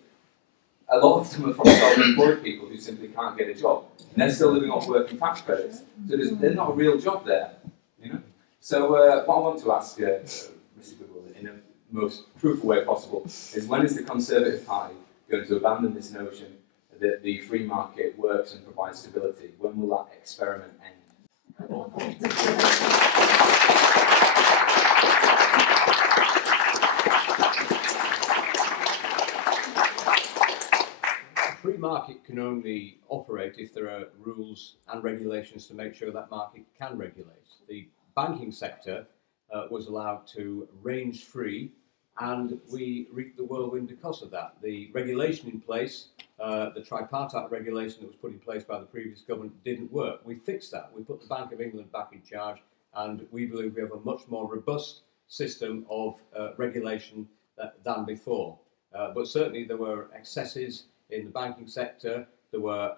a lot of them are from self-employed people who simply can't get a job. And they're still living off working tax credits. So there's not a real job there, you know. So what I want to ask Mr. Gibbon in the most truthful way possible is, when is the Conservative Party going to abandon this notion that the free market works and provides stability? When will that experiment end? A free market can only operate if there are rules and regulations to make sure that market can regulate. The banking sector was allowed to range free, and we reaped the whirlwind because of that. The regulation in place, the tripartite regulation that was put in place by the previous government, didn't work. We fixed that. We put the Bank of England back in charge, and we believe we have a much more robust system of regulation than before. But certainly there were excesses in the banking sector. There were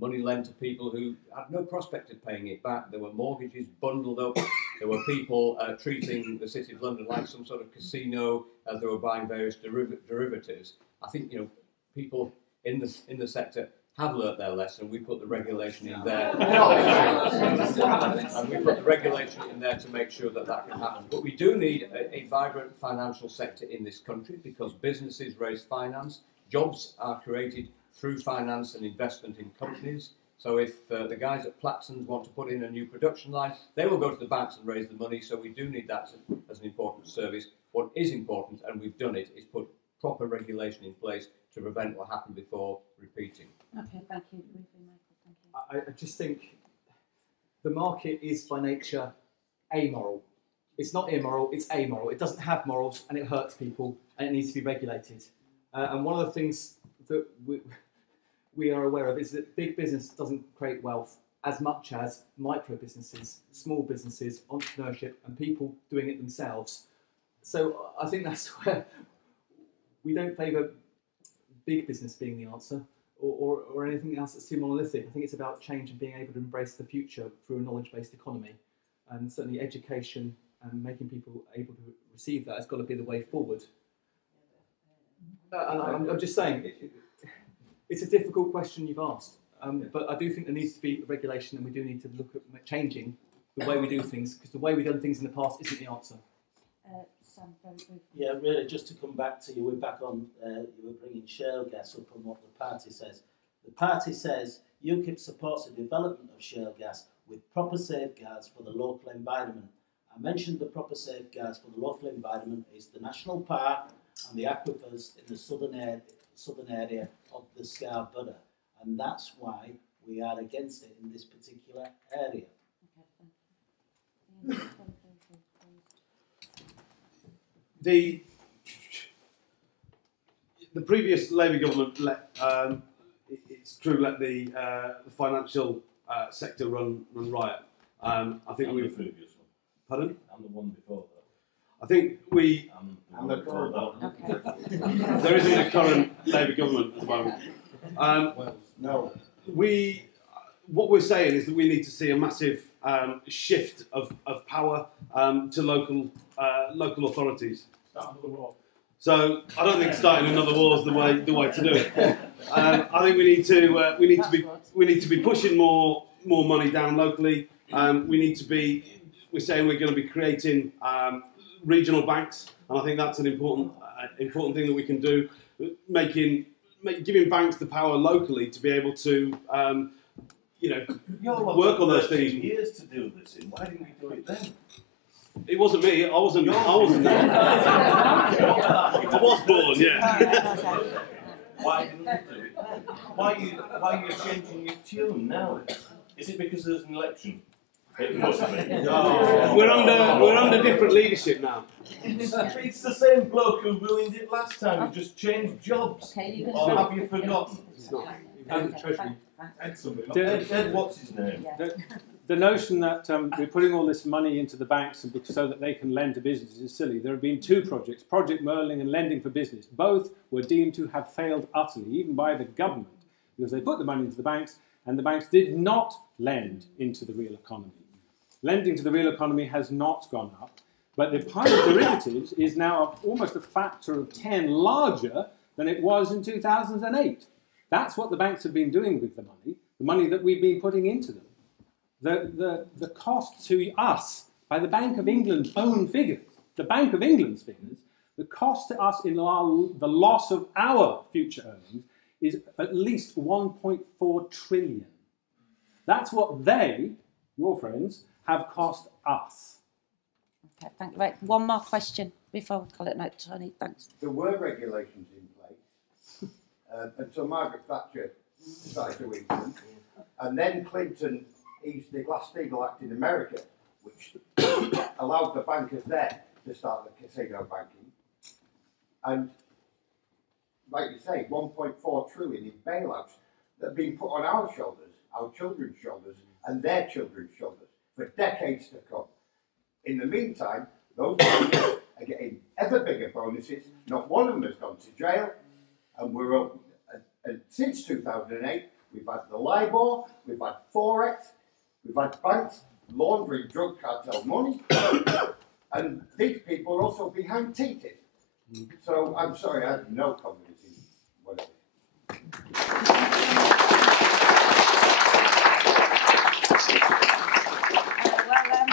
money lent to people who had no prospect of paying it back. There were mortgages bundled up. There were people treating the City of London like some sort of casino as they were buying various derivatives. I think, you know, people in the sector have learnt their lesson. We put the regulation in there. And we put the regulation in there to make sure that that can happen. But we do need a vibrant financial sector in this country, because businesses raise finance, jobs are created through finance and investment in companies. So if the guys at Plaxton's want to put in a new production line, they will go to the banks and raise the money. So we do need that as an important service. What is important, and we've done it, is put proper regulation in place to prevent what happened before repeating. Okay, thank you. Briefly, Michael, thank you. I just think the market is by nature amoral. It's not immoral, it's amoral. It doesn't have morals and it hurts people and it needs to be regulated. And one of the things that we are aware of is that big business doesn't create wealth as much as micro businesses, small businesses, entrepreneurship and people doing it themselves. So I think that's where we don't favour big business being the answer, or anything else that's too monolithic. I think it's about change and being able to embrace the future through a knowledge-based economy. And certainly education and making people able to receive that has got to be the way forward. And I'm just saying, it's a difficult question you've asked, but I do think there needs to be regulation, and we do need to look at changing the way we do things, because the way we've done things in the past isn't the answer. Sam, very briefly. Yeah, really, just to come back to you, we're back on, you were bringing shale gas up on what the party says. The party says UKIP supports the development of shale gas with proper safeguards for the local environment. I mentioned the proper safeguards for the local environment is the national park and the aquifers in the southern area of the Scarborough, and that's why we are against it in this particular area. Okay, thank you. The previous Labour government it's true, let the financial sector run riot. I think the previous one. Pardon? And the one before that. I think we. And the current one. Okay. There isn't a current Labour government at the moment. Well, no. What we're saying is that we need to see a massive shift of power to local authorities. So I don't think starting another war is the way to do it. I think we need to be pushing more money down locally. We're saying we're going to be creating regional banks, and I think that's an important thing that we can do. Giving banks the power locally to be able to work on those things. Years to do this in. Why didn't we do it then? It wasn't me. I wasn't there. I was born. Yeah. Why didn't we do it then? Why are you changing your tune now? Is it because there's an election? It must be. No. We're under different leadership now. It's the same bloke who ruined it last time. He just changed jobs. Okay, or have you forgotten? It's not. Ed, what's his name? The notion that we're putting all this money into the banks so that they can lend to businesses is silly. There have been two projects, Project Merlin and Lending for Business. Both were deemed to have failed utterly, even by the government, because they put the money into the banks and the banks did not lend into the real economy. Lending to the real economy has not gone up, but the pile of derivatives is now almost a factor of 10 larger than it was in 2008. That's what the banks have been doing with the money that we've been putting into them. The cost to us, by the Bank of England's own figures, the Bank of England's figures, the cost to us in the loss of our future earnings is at least 1.4 trillion. That's what they, your friends, have cost us. Okay, thank you. Right, one more question before we call it night, Tony. Thanks. There were regulations in place until Margaret Thatcher decided to implement, and then Clinton eased the Glass-Steagall Act in America, which allowed the bankers there to start the casino banking. And like you say, 1.4 trillion in bailouts that have been put on our shoulders, our children's shoulders, and their children's shoulders for decades to come. In the meantime, those bankers are getting ever bigger bonuses. Not one of them has gone to jail, and we're up. And since 2008, we've had the LIBOR, we've had Forex, we've had banks laundering drug cartel money, and these people are also behind TTIP. So I'm sorry, I have no confidence in whatever.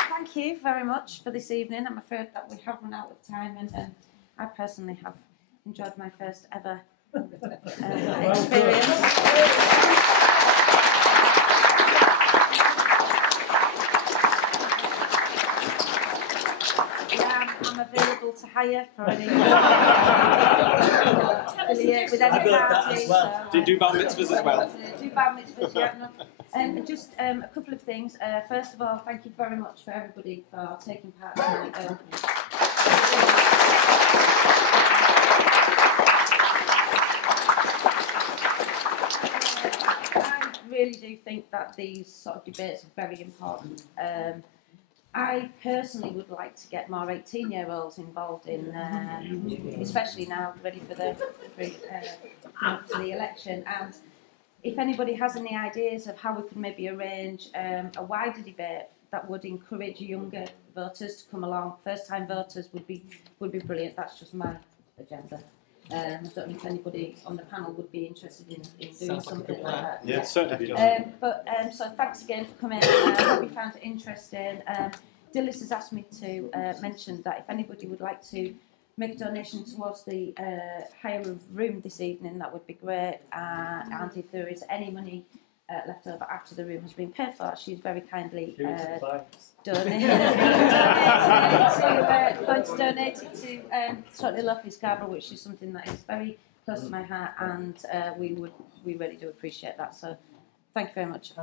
Thank you very much for this evening. I'm afraid that we have run out of time, and I personally have enjoyed my first ever experience. I'm available to hire for any affiliate with any party. Do you do bar mitzvahs as well? Do bar mitzvahs, yeah. No. Just a couple of things. First of all, thank you very much for everybody for taking part tonight. I really do think that these sort of debates are very important. I personally would like to get more 18-year-olds involved in, especially now, ready for the election. And if anybody has any ideas of how we could maybe arrange a wider debate that would encourage younger voters to come along, first-time voters would be brilliant. That's just my agenda. I don't know if anybody on the panel would be interested in doing something like that. Yeah, certainly. So thanks again for coming. I hope you found it interesting. Dillis has asked me to mention that if anybody would like to make a donation towards the hire of room this evening, that would be great. And if there is any money left over after the room has been paid for, she's very kindly donate it to Totally Lovely Scarborough, which is something that is very close to my heart, and we really do appreciate that. So thank you very much.